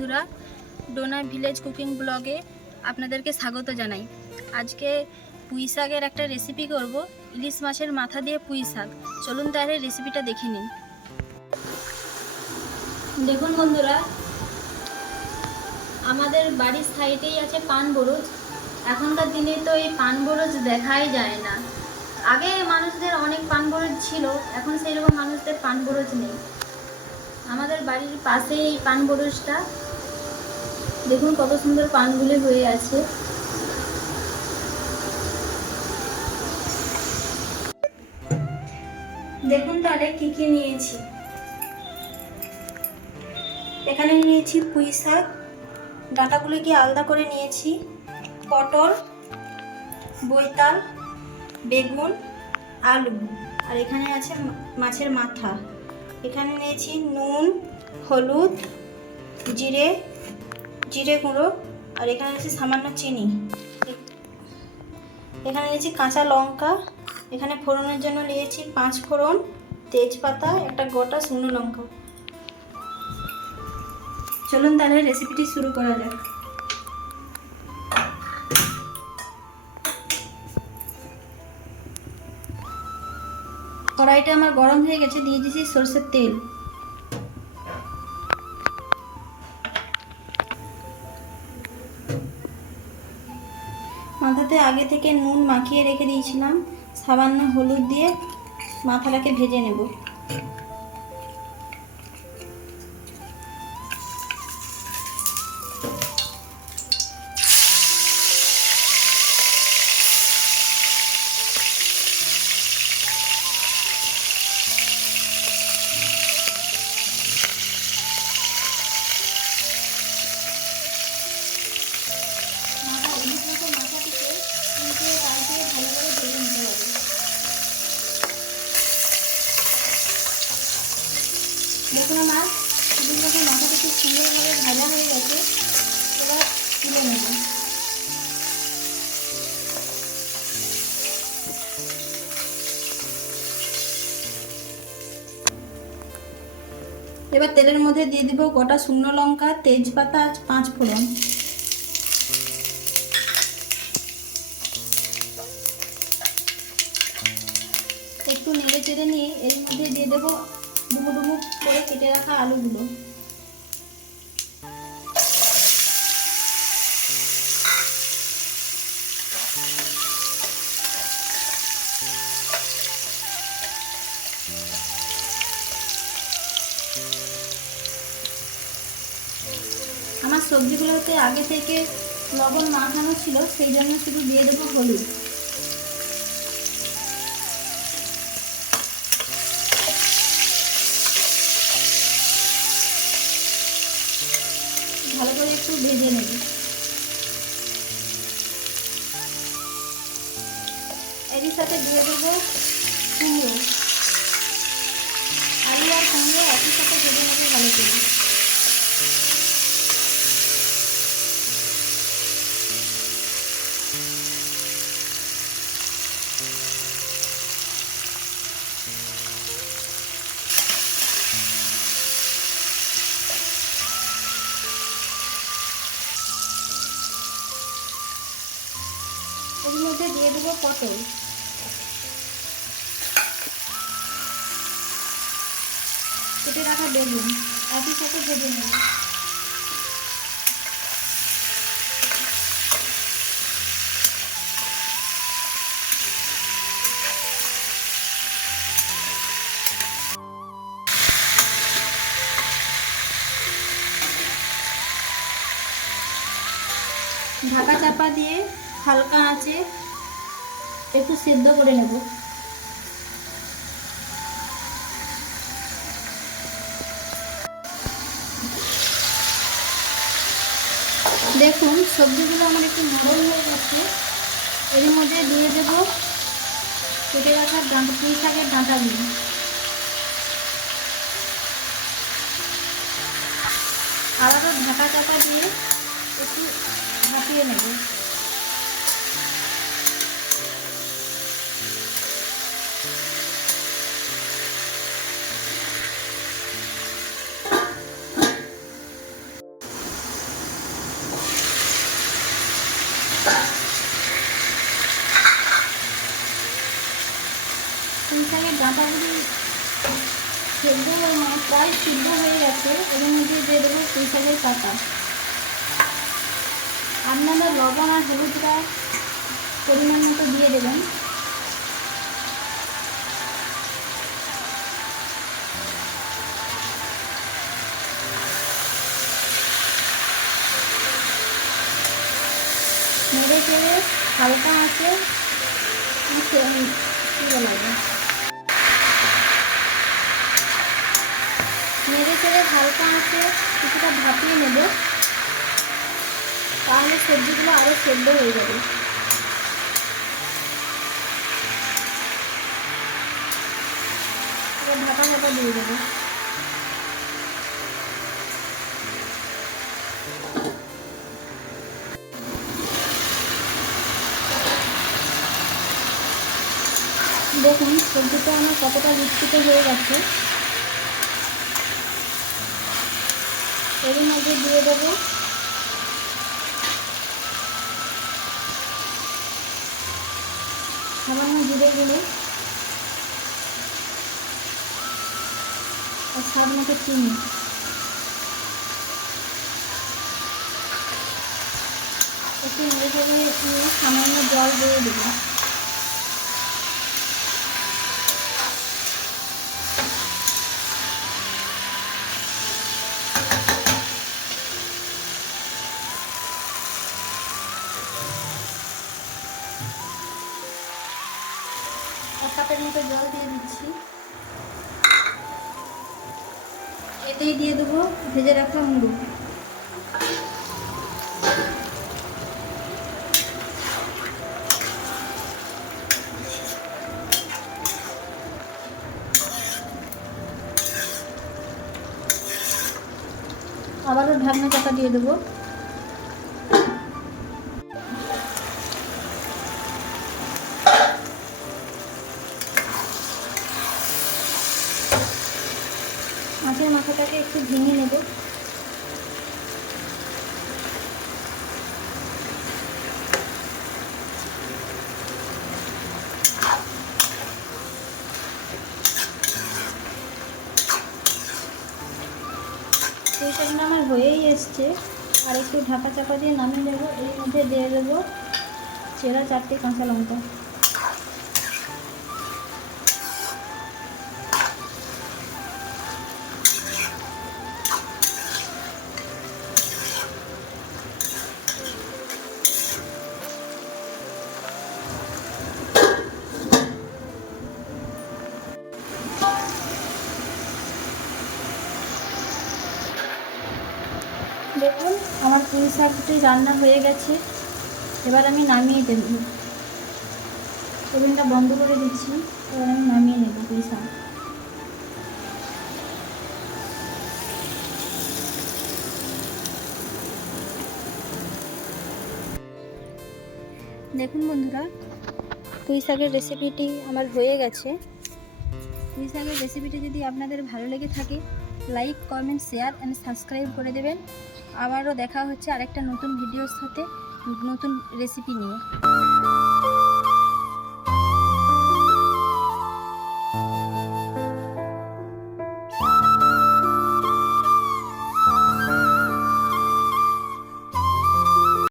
বন্ধুরা, Dona village cooking ব্লগে আপনাদেরকে স্বাগত জানাই। আজকে পুঁই শাকের একটা রেসিপি করব, ইলিশ মাছের মাথা দিয়ে পুঁই শাক। চলুন তাহলে রেসিপিটা দেখে নিন। দেখুন বন্ধুরা, আমাদের বাড়ির সাইডেই আছে পান বরজ। এখনকার দিনে তো এই পান বরজ দেখাই যায় না। আগে মানুষদের অনেক পান বরজ ছিল, এখন সেইরকম মানুষদের পান বরজ নেই। আমাদের বাড়ির পাশে এই পান বরজটা, দেখুন কত সুন্দর পানগুলি হয়ে আছে। দেখুন তাহলে কি কি নিয়েছি। এখানে নিয়েছি পুঁই শাক, ডাঁটাগুলিকে আলাদা করে নিয়েছি, পটল, বৈতাল, বেগুন, আলু, আর এখানে আছে মাছের মাথা। এখানে নিয়েছি নুন, হলুদ, জিরে গুঁড়ো, আর এখানে আছে সামান্য চিনি। এখানে নিয়েছি কাঁচা লঙ্কা। এখানে ফোড়নের জন্য নিয়েছি 5 ফোড়ন, তেজপাতা, একটা গোটা শুকনো লঙ্কা। চলুন তাহলে রেসিপিটি শুরু করা যাক। কড়াইটা আমার গরম হয়ে গেছে, দিয়ে দিয়েছি সরষের তেল। মাথাতে আগে থেকে নুন মাখিয়ে রেখে দিয়েছিলাম, সামান্য হলুদ দিয়ে মাথাটাকে ভেজে নেব। দেখুন আমার ইলিশ মাথাটা খুব সুন্দরভাবে ভাজা হয়ে গেছে। এবার তুলে নেব। এবার তেলের মধ্যে দিয়ে দিব গোটা শুকনো লঙ্কা, তেজপাতা, 5 ফোড়ন। একটু নেড়ে চেড়ে নিয়ে এর মধ্যে দিয়ে দেবো ডুমো ডুমো করে কেটে রাখা আলুগুলো। আমার সবজিগুলোতে আগে থেকে লবণ মাখানো ছিল, সেই জন্য শুধু দিয়ে দেবো হলুদ। ভালো করে একটু ভেজে নেব। এর সাথে দিয়ে দেবো কুমড়ো। আলু আর কুমড়ো একই সাথে ভেজে নেবো ভালো করে। এর মধ্যে দিয়ে দেবো পটল, কেটে রাখা বেগুন, একই সাথে ভেজে নেব। ঢাকা চাপা দিয়ে হালকা আঁচে একটু সেদ্ধ করে নেব। দেখুন সবজিগুলো আমার একটু নরম হয়ে গেছে। এর মধ্যে দিয়ে দেবো কেটে রাখা পুঁই শাকের ডাঁটাগুলো। আবারও ঢাকা চাপা দিয়ে একটু ভাপিয়ে নেব। পুঁই শাকের ডাঁটাগুলি সেদ্ধ প্রায় সিদ্ধ হয়ে গেছে। এর মধ্যে দিয়ে দেবো পুঁই শাকের পাতা। আপনারা লবণ আর হলুদটা পরিমাণ মতো দিয়ে দেবেন। নেড়ে চেড়ে হালকা আছে নেড়ে চেড়ে হালকা আছে কিছুটা ভাপিয়ে নেব, তাহলে সবজিগুলো আরও সেদ্ধ হয়ে যাবে। ঢাকা ঢাকা দিয়ে দেবো। দেখুন সবজিটা আমার কতটা বিস্তৃত হয়ে গেছে। এর মধ্যে দিয়ে দেবো সামান্য জিরে গুঁড়ো আর স্বাদ মতো চিনি। একটু নেড়ে নিয়ে সামান্য জল দিয়ে দেবো। এক কাপের মতো জল দিয়ে দিচ্ছি। এতেই দিয়ে দেবো ভেজে রাখা মুড়ো। আবারও ঢাকনা চাপা দিয়ে দেবো। মাছের মাথাটাকে একটু ভেঙে নেব। পুঁই শাকটা আমার হয়েই এসছে, আর একটু ঢাকা চাপা দিয়ে নামিয়ে দেবো। এর মধ্যে দিয়ে দেবো চেরা 4টে কাঁচা লঙ্কা। দেখুন আমার পুঁই শাকটি রান্না হয়ে গেছে। এবার আমি নামিয়ে দেব। ওভেনটা বন্ধ করে দিচ্ছি। এবার আমি নামিয়ে নেব পুঁই শাক। দেখুন বন্ধুরা, পুঁই শাকের রেসিপিটি আমার হয়ে গেছে। পুঁই শাকের রেসিপিটি যদি আপনাদের ভালো লেগে থাকে, like, comment, share and subscribe করে দেবেন। আবারও দেখা হচ্ছে আরেকটা নতুন ভিডিওর সাথে, নতুন রেসিপি নিয়ে।